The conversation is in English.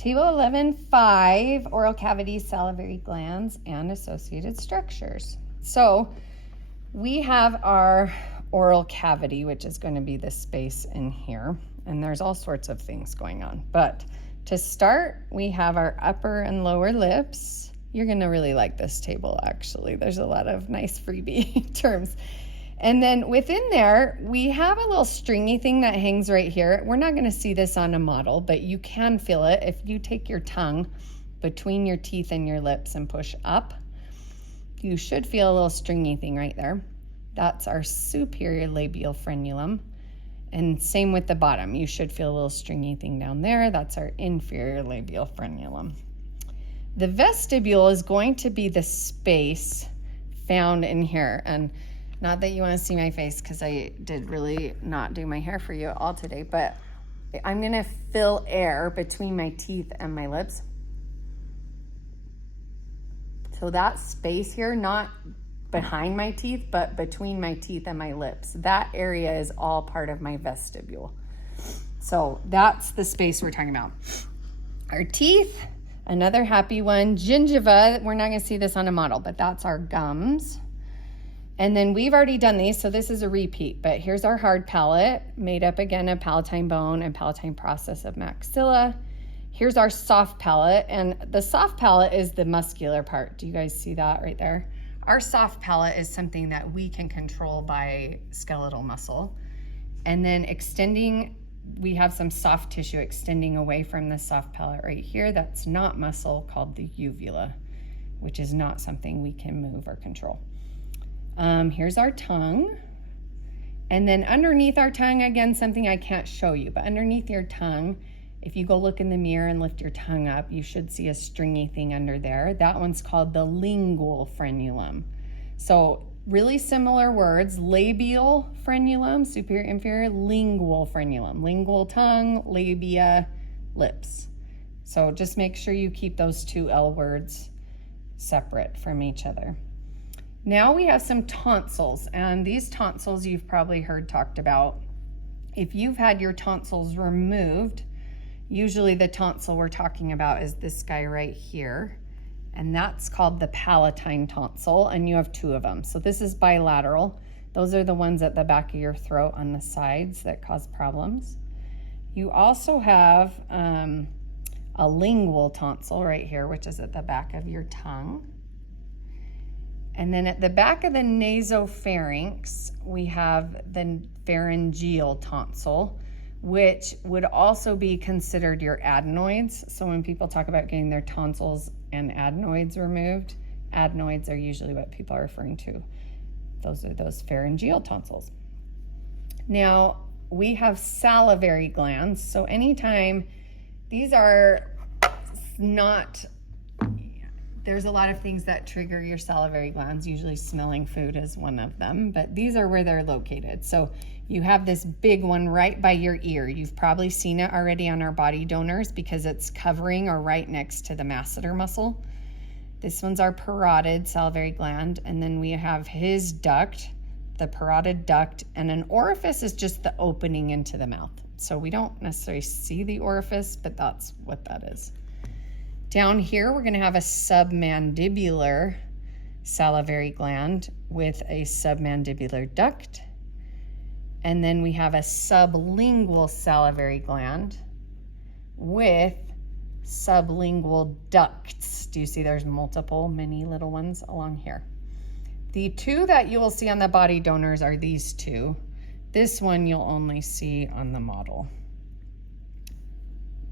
Table 11.5, oral cavities, salivary glands, and associated structures. So we have our oral cavity, which is going to be this space in here, and there's all sorts of things going on. But to start, we have our upper and lower lips. You're going to really like this table, actually. There's a lot of nice freebie terms. And then within there, we have a little stringy thing that hangs right here. We're not going to see this on a model, but you can feel it if you take your tongue between your teeth and your lips and push up. You should feel a little stringy thing right there. That's our superior labial frenulum. And same with the bottom. You should feel a little stringy thing down there. That's our inferior labial frenulum. The vestibule is going to be the space found in here. And not that you want to see my face, because I did really not do my hair for you all today, but I'm going to fill air between my teeth and my lips. So that space here, not behind my teeth, but between my teeth and my lips, that area is all part of my vestibule. So that's the space we're talking about. Our teeth, another happy one. Gingiva, we're not going to see this on a model, but that's our gums. And then we've already done these, so this is a repeat, but here's our hard palate, made up again of palatine bone and palatine process of maxilla. Here's our soft palate, and the soft palate is the muscular part. Do you guys see that right there? Our soft palate is something that we can control by skeletal muscle. And then extending, we have some soft tissue extending away from the soft palate right here. That's not muscle, called the uvula, which is not something we can move or control. Here's our tongue. And then underneath our tongue, again, something I can't show you, but underneath your tongue, if you go look in the mirror and lift your tongue up, you should see a stringy thing under there. That one's called the lingual frenulum. So really similar words, labial frenulum, superior, inferior, lingual frenulum. Lingual tongue, labia, lips. So just make sure you keep those two L words separate from each other. Now we have some tonsils, and these tonsils you've probably heard talked about. If you've had your tonsils removed, usually the tonsil we're talking about is this guy right here, and that's called the palatine tonsil, and you have two of them. So this is bilateral. Those are the ones at the back of your throat on the sides that cause problems. You also have a lingual tonsil right here, which is at the back of your tongue. And then at the back of the nasopharynx, we have the pharyngeal tonsil, which would also be considered your adenoids. So when people talk about getting their tonsils and adenoids removed, adenoids are usually what people are referring to. Those are those pharyngeal tonsils. Now, we have salivary glands. So anytime, these are not, there's a lot of things that trigger your salivary glands. Usually smelling food is one of them, but these are where they're located. So you have this big one right by your ear. You've probably seen it already on our body donors because it's covering or right next to the masseter muscle. This one's our parotid salivary gland, and then we have his duct, the parotid duct, and an orifice is just the opening into the mouth. So we don't necessarily see the orifice, but that's what that is. Down here, we're going to have a submandibular salivary gland with a submandibular duct. And then we have a sublingual salivary gland with sublingual ducts. Do you see there's multiple, many little ones along here? The two that you will see on the body donors are these two. This one you'll only see on the model.